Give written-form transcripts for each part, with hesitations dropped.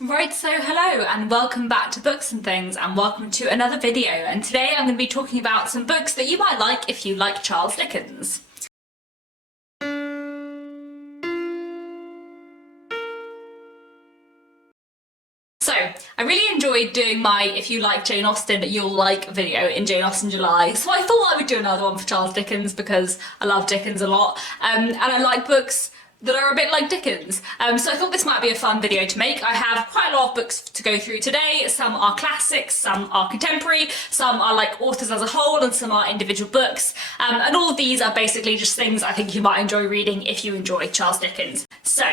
Right, so hello and welcome back to Books and Things, and welcome to another video, and today I'm going to be talking about some books that you might like if you like Charles Dickens. So, I really enjoyed doing my If You Like Jane Austen, You'll Like video in Jane Austen July, so I thought I would do another one for Charles Dickens because I love Dickens a lot, and I like books that are a bit like Dickens. So I thought this might be a fun video to make. I have quite a lot of books to go through today. Some are classics, some are contemporary, some are like authors as a whole, and some are individual books. And all of these are basically just things I think you might enjoy reading if you enjoy Charles Dickens. So,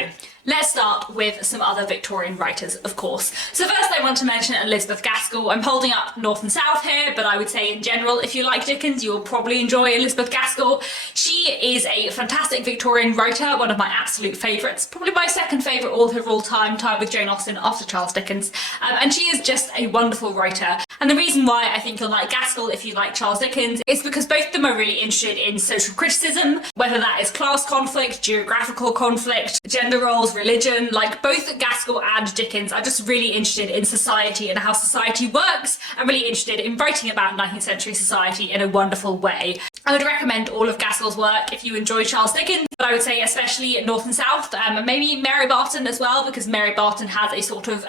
let's start with some other Victorian writers, of course. So first I want to mention Elizabeth Gaskell. I'm holding up North and South here, but I would say in general, if you like Dickens, you'll probably enjoy Elizabeth Gaskell. She is a fantastic Victorian writer, one of my absolute favourites, probably my second favourite author of all time, tied with Jane Austen after Charles Dickens. And she is just a wonderful writer. And the reason why I think you'll like Gaskell if you like Charles Dickens is because both of them are really interested in social criticism, whether that is class conflict, geographical conflict, gender roles, religion. Like, both Gaskell and Dickens are just really interested in society and how society works, and really interested in writing about 19th century society in a wonderful way. I would recommend all of Gaskell's work if you enjoy Charles Dickens, but I would say especially North and South, maybe Mary Barton as well, because Mary Barton has a sort of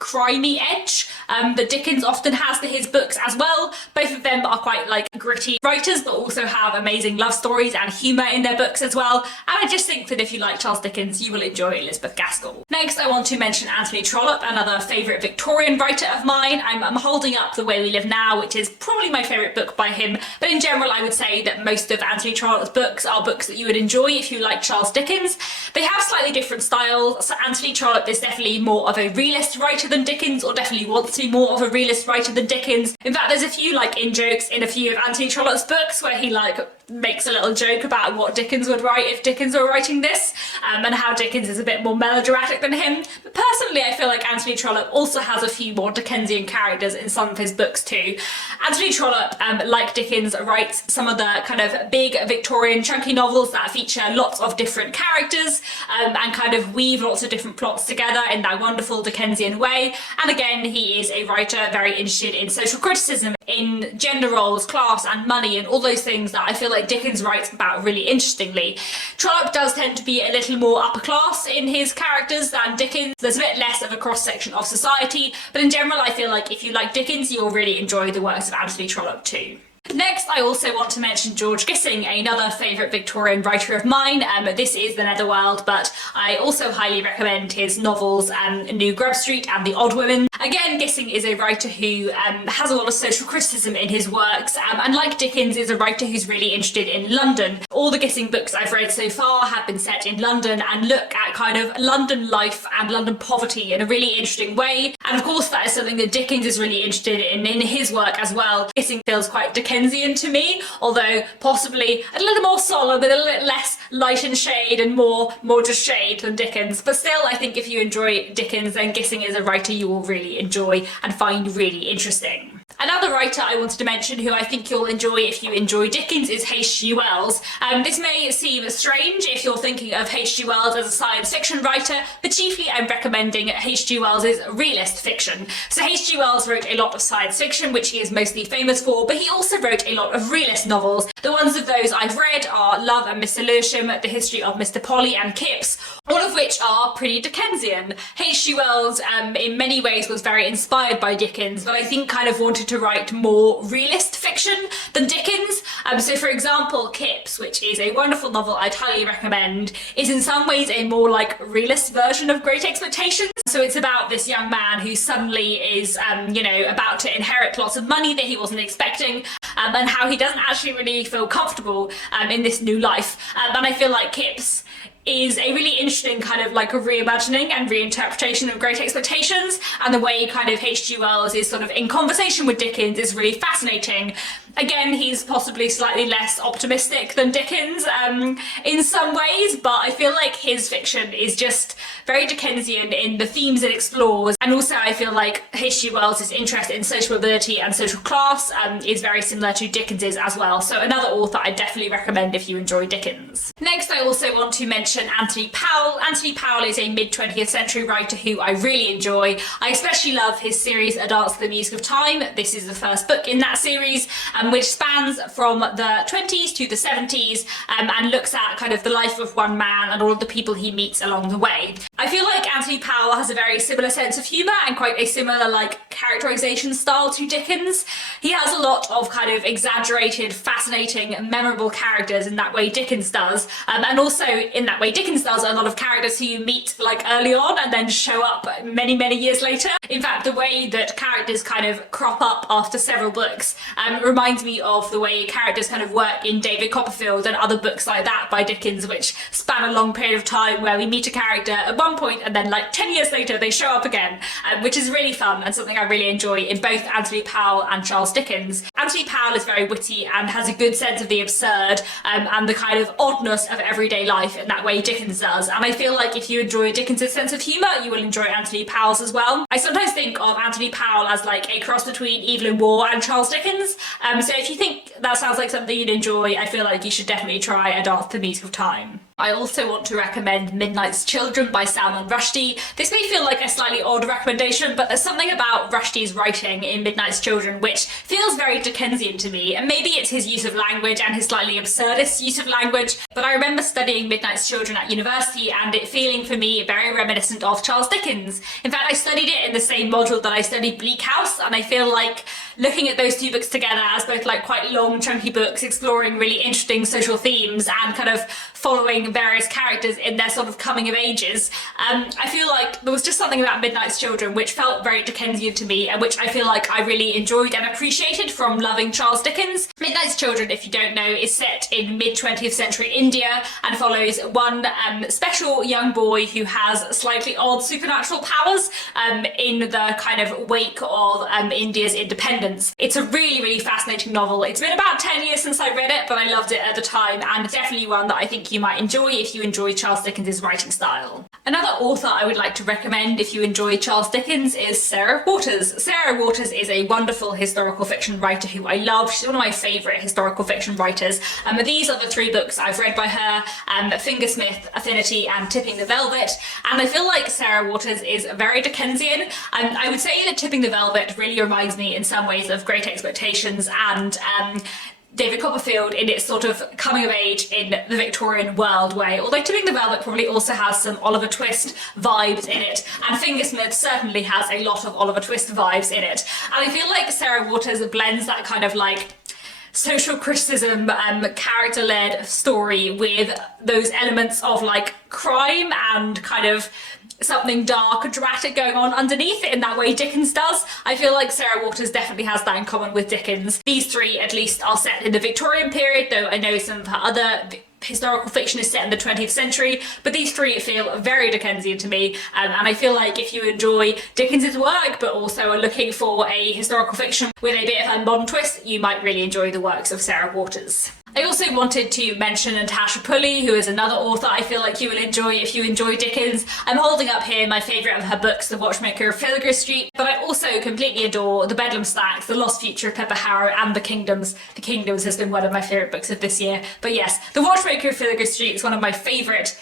crimey edge that Dickens often has to his books as well. Both of them are quite like gritty writers, but also have amazing love stories and humour in their books as well. And I just think that if you like Charles Dickens, you will enjoy Elizabeth Gaskell. Next, I want to mention Anthony Trollope, another favourite Victorian writer of mine. I'm holding up The Way We Live Now, which is probably my favourite book by him. But in general, I would say that most of Anthony Trollope's books are books that you would enjoy if you like Charles Dickens. They have slightly different styles. So Anthony Trollope is definitely more of a realist writer than Dickens, or definitely wants to be more of a realist writer than Dickens. In fact, there's a few like in-jokes in a few of Anthony Trollope's books where he like makes a little joke about what Dickens would write if Dickens were writing this, and how Dickens is a bit more melodramatic than him. But personally, I feel like Anthony Trollope also has a few more Dickensian characters in some of his books too. Anthony Trollope, like Dickens, writes some of the kind of big Victorian chunky novels that feature lots of different characters, and kind of weave lots of different plots together in that wonderful Dickensian way. And again, he is a writer very interested in social criticism, in gender roles, class and money, and all those things that I feel like Dickens writes about really interestingly. Trollope does tend to be a little more upper class in his characters than Dickens. There's a bit less of a cross-section of society, but in general I feel like if you like Dickens, you'll really enjoy the works of Anthony Trollope too. Next, I also want to mention George Gissing, another favourite Victorian writer of mine. This is The Netherworld, but I also highly recommend his novels New Grub Street and The Odd Women. Again, Gissing is a writer who has a lot of social criticism in his works, and like Dickens, is a writer who's really interested in London. All the Gissing books I've read so far have been set in London and look at kind of London life and London poverty in a really interesting way. And of course, that is something that Dickens is really interested in his work as well. Gissing feels quite Dickensian to me, although possibly a little more solid, with a little less light and shade and more just shade than Dickens. But still, I think if you enjoy Dickens, then Gissing is a writer you will really enjoy and find really interesting. Another writer I wanted to mention who I think you'll enjoy if you enjoy Dickens is H.G. Wells. This may seem strange if you're thinking of H.G. Wells as a science fiction writer, but chiefly I'm recommending H.G. Wells' realist fiction. So H.G. Wells wrote a lot of science fiction, which he is mostly famous for, but he also wrote a lot of realist novels. The ones of those I've read are Love and Mr Lewisham, The History of Mr Polly and Kipps, all of which are pretty Dickensian. H.G. Wells in many ways was very inspired by Dickens, but I think kind of wanted to write more realist fiction than Dickens. So for example, Kipps, which is a wonderful novel I'd highly recommend, is in some ways a more like realist version of Great Expectations. So it's about this young man who suddenly is, about to inherit lots of money that he wasn't expecting, and how he doesn't actually really feel comfortable in this new life. And I feel like Kipps is a really interesting kind of like a reimagining and reinterpretation of Great Expectations, and the way kind of H.G. Wells is sort of in conversation with Dickens is really fascinating. Again, he's possibly slightly less optimistic than Dickens in some ways, but I feel like his fiction is just very Dickensian in the themes it explores, and also I feel like H.G. Wells' interest in social mobility and social class is very similar to Dickens's as well, so another author I definitely recommend if you enjoy Dickens. Next, I also want to mention Anthony Powell. Anthony Powell is a mid-20th century writer who I really enjoy. I especially love his series A Dance to the Music of Time. This is the first book in that series, which spans from the 20s to the 70s and looks at kind of the life of one man and all of the people he meets along the way. I feel like Anthony Powell has a very similar sense of humour and quite a similar characterisation style to Dickens. He has a lot of kind of exaggerated, fascinating, memorable characters in that way Dickens does, and also in that way Dickens does a lot of characters who you meet early on and then show up many, many years later. In fact, the way that characters kind of crop up after several books reminds me of the way characters kind of work in David Copperfield and other books like that by Dickens, which span a long period of time where we meet a character at one point and then 10 years later they show up again, which is really fun and something I really enjoy in both Anthony Powell and Charles Dickens. Anthony Powell is very witty and has a good sense of the absurd and the kind of oddness of everyday life in that way Dickens does, and I feel like if you enjoy Dickens' sense of humour, you will enjoy Anthony Powell's as well. I sometimes think of Anthony Powell as a cross between Evelyn Waugh and Charles Dickens, so if you think that sounds like something you'd enjoy, I feel like you should definitely try A Dance to the Music of Time. I also want to recommend Midnight's Children by Salman Rushdie. This may feel like a slightly odd recommendation, but there's something about Rushdie's writing in Midnight's Children which feels very Dickensian to me, and maybe it's his use of language and his slightly absurdist use of language, but I remember studying Midnight's Children at university and it feeling for me very reminiscent of Charles Dickens. In fact, I studied it in the same module that I studied Bleak House, and I feel like looking at those two books together as both quite long, chunky books exploring really interesting social themes and kind of following various characters in their sort of coming of ages, I feel like there was just something about Midnight's Children which felt very Dickensian to me and which I feel like I really enjoyed and appreciated from loving Charles Dickens. Midnight's Children, if you don't know, is set in mid-20th century India and follows one special young boy who has slightly odd supernatural powers in the kind of wake of India's independence. It's a really, really fascinating novel. It's been about 10 years since I read it, but I loved it at the time, and definitely one that I think you might enjoy if you enjoy Charles Dickens' writing style. Another author I would like to recommend if you enjoy Charles Dickens is Sarah Waters. Sarah Waters is a wonderful historical fiction writer who I love. She's one of my favourite historical fiction writers. These are the three books I've read by her, Fingersmith, Affinity and Tipping the Velvet, and I feel like Sarah Waters is very Dickensian. I would say that Tipping the Velvet really reminds me in some ways of Great Expectations and David Copperfield in its sort of coming of age in the Victorian world way, although Tipping the Velvet probably also has some Oliver Twist vibes in it, and Fingersmith certainly has a lot of Oliver Twist vibes in it. And I feel like Sarah Waters blends that kind of social criticism, character-led story with those elements of crime and kind of something dark and dramatic going on underneath in that way Dickens does. I feel like Sarah Waters definitely has that in common with Dickens. These three at least are set in the Victorian period, though I know some of her other historical fiction is set in the 20th century, but these three feel very Dickensian to me, and I feel like if you enjoy Dickens's work but also are looking for a historical fiction with a bit of a modern twist, you might really enjoy the works of Sarah Waters. I also wanted to mention Natasha Pulley, who is another author I feel like you will enjoy if you enjoy Dickens. I'm holding up here my favourite of her books, The Watchmaker of Filigree Street, but I also completely adore The Bedlam Stacks, The Lost Future of Pepper Harrow and The Kingdoms. The Kingdoms has been one of my favourite books of this year. But yes, The Watchmaker of Filigree Street is one of my favourite,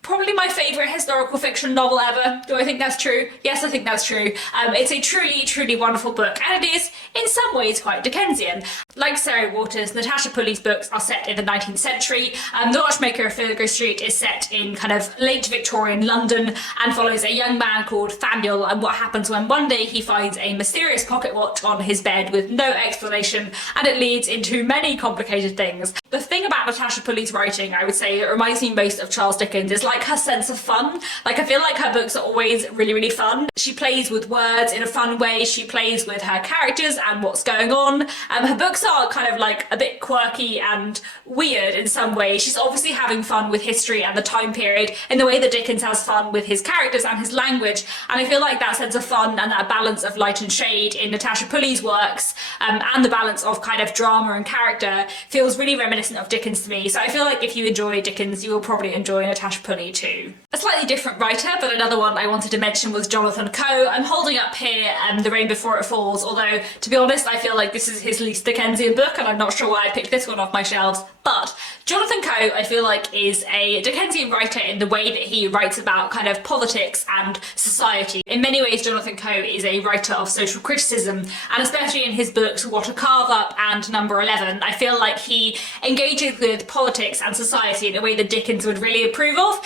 probably my favourite historical fiction novel ever. Do I think that's true? Yes, I think that's true. It's a truly, truly wonderful book, and it is in some ways quite Dickensian. Like Sarah Waters, Natasha Pulley's books are set in the 19th century. The Watchmaker of Filigree Street is set in kind of late Victorian London and follows a young man called Thaniel and what happens when one day he finds a mysterious pocket watch on his bed with no explanation, and it leads into many complicated things. The thing about Natasha Pulley's writing, I would say, it reminds me most of Charles Dickens, is like her sense of fun. Like, I feel like her books are always really, really fun. She plays with words in a fun way. She plays with her characters and what's going on. Her books are kind of like a bit quirky and weird in some ways. She's obviously having fun with history and the time period in the way that Dickens has fun with his characters and his language. And I feel like that sense of fun and that balance of light and shade in Natasha Pulley's works, and the balance of kind of drama and character, feels really reminiscent of Dickens to me. So I feel like if you enjoy Dickens, you will probably enjoy Natasha Pulley too. A slightly different writer, but another one I wanted to mention was Jonathan Coe. I'm holding up here The Rain Before It Falls, although to be honest I feel like this is his least Dickensian book and I'm not sure why I picked this one off my shelves. But Jonathan Coe, I feel like, is a Dickensian writer in the way that he writes about kind of politics and society. In many ways, Jonathan Coe is a writer of social criticism, and especially in his books What a Carve Up and Number 11, I feel like he engages with politics and society in a way that Dickens would really approve of,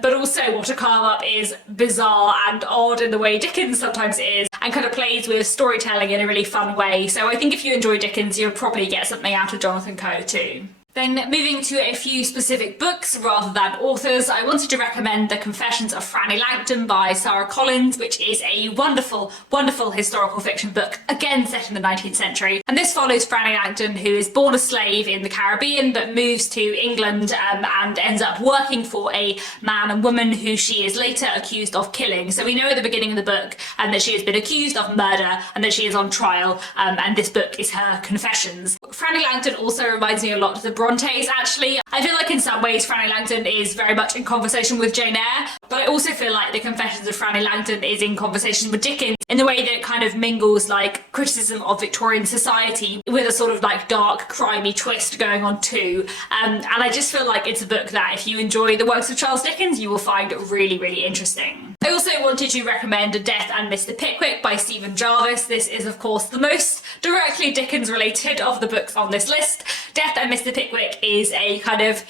but also What a Carve Up is bizarre and odd in the way Dickens sometimes is, and kind of plays with storytelling in a really fun way. So I think if you enjoy Dickens, you'll probably get something out of Jonathan Coe too. Then moving to a few specific books rather than authors, I wanted to recommend The Confessions of Franny Langton by Sarah Collins, which is a wonderful, wonderful historical fiction book, again set in the 19th century. And this follows Franny Langton, who is born a slave in the Caribbean but moves to England and ends up working for a man and woman who she is later accused of killing. So we know at the beginning of the book that she has been accused of murder and that she is on trial, and this book is her confessions. Franny Langton also reminds me a lot of the Brontes, actually. I feel like in some ways Franny Langton is very much in conversation with Jane Eyre, but I also feel like The Confessions of Franny Langton is in conversation with Dickens in the way that it kind of mingles like criticism of Victorian society with a sort of like dark, crimey twist going on too. And I just feel like it's a book that if you enjoy the works of Charles Dickens, you will find really, really interesting. I also wanted to recommend Death and Mr Pickwick by Stephen Jarvis. This is of course the most directly Dickens related of the books on this list. Death and Mr Pickwick is a kind of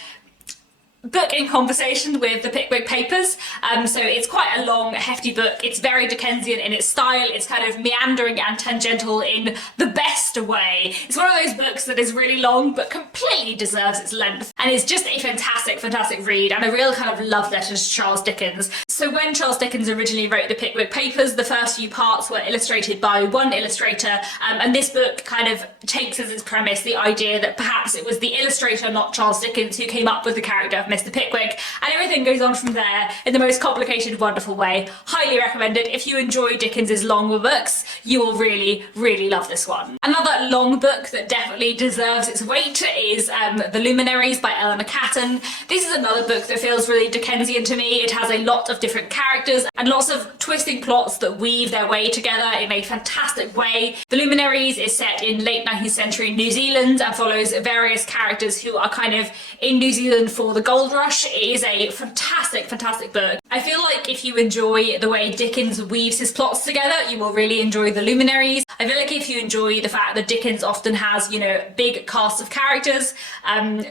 book in conversation with the Pickwick Papers, so it's quite a long, hefty book. It's very Dickensian in its style. It's kind of meandering and tangential in the best way. It's one of those books that is really long but completely deserves its length, and it's just a fantastic, fantastic read and a real kind of love letter to Charles Dickens. So when Charles Dickens originally wrote the Pickwick Papers, the first few parts were illustrated by one illustrator, and this book kind of takes as its premise the idea that perhaps it was the illustrator, not Charles Dickens, who came up with the character of Mr Pickwick, and everything goes on from there in the most complicated, wonderful way. Highly recommended. If you enjoy Dickens's longer books, you will really, really love this one. Another long book that definitely deserves its weight is The Luminaries by Eleanor Catton. This is another book that feels really Dickensian to me. It has a lot of different characters and lots of twisting plots that weave their way together in a fantastic way. The Luminaries is set in late 19th century New Zealand and follows various characters who are kind of in New Zealand for the gold rush. It is a fantastic, fantastic book. I feel like if you enjoy the way Dickens weaves his plots together, you will really enjoy The Luminaries. I feel like if you enjoy the fact that Dickens often has, you know, big casts of characters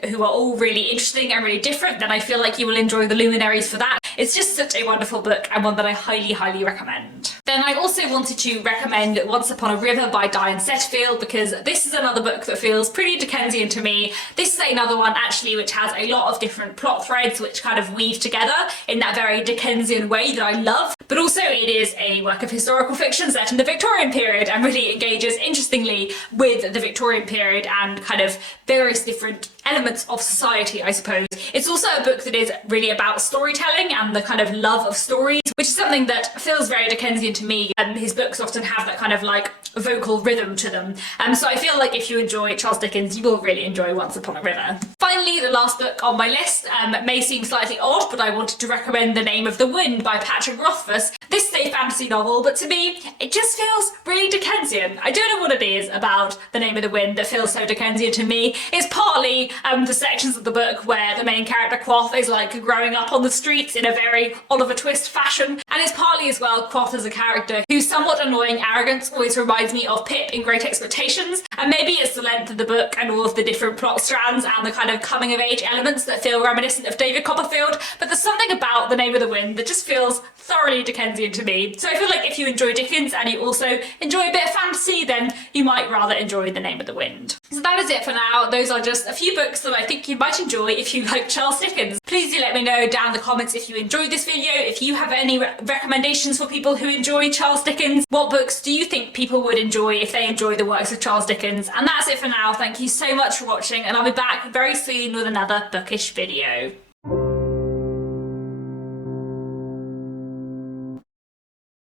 who are all really interesting and really different, then I feel like you will enjoy The Luminaries for that. It's just such a wonderful book and one that I highly, highly recommend. Then I also wanted to recommend Once Upon a River by Diane Setterfield, because this is another book that feels pretty Dickensian to me. This is another one actually which has a lot of different plot threads which kind of weave together in that very Dickensian way that I love, but also it is a work of historical fiction set in the Victorian period and really engages interestingly with the Victorian period and kind of various different elements of society, I suppose. It's also a book that is really about storytelling and the kind of love of stories, which is something that feels very Dickensian to me. His books often have that kind of like vocal rhythm to them. So I feel like if you enjoy Charles Dickens, you will really enjoy Once Upon a River. Finally, the last book on my list may seem slightly odd, but I wanted to recommend The Name of the Wind by Patrick Rothfuss. This is a fantasy novel, but to me, it just feels really Dickensian. I don't know what it is about The Name of the Wind that feels so Dickensian to me. It's partly the sections of the book where the main character Quoth is like growing up on the streets in a very Oliver Twist fashion, and it's partly as well Quoth as a character whose somewhat annoying arrogance always reminds me of Pip in Great Expectations, and maybe it's the length of the book and all of the different plot strands and the kind of coming of age elements that feel reminiscent of David Copperfield, but there's something about The Name of the Wind that just feels thoroughly Dickensian to me. So I feel like if you enjoy Dickens and you also enjoy a bit of fantasy, then you might rather enjoy The Name of the Wind. So that is it for now. Those are just a few books that I think you might enjoy if you like Charles Dickens. Please do let me know down in the comments if you enjoyed this video, if you have any recommendations for people who enjoy Charles Dickens. What books do you think people would enjoy if they enjoy the works of Charles Dickens? And that's it for now. Thank you so much for watching, and I'll be back very soon with another bookish video.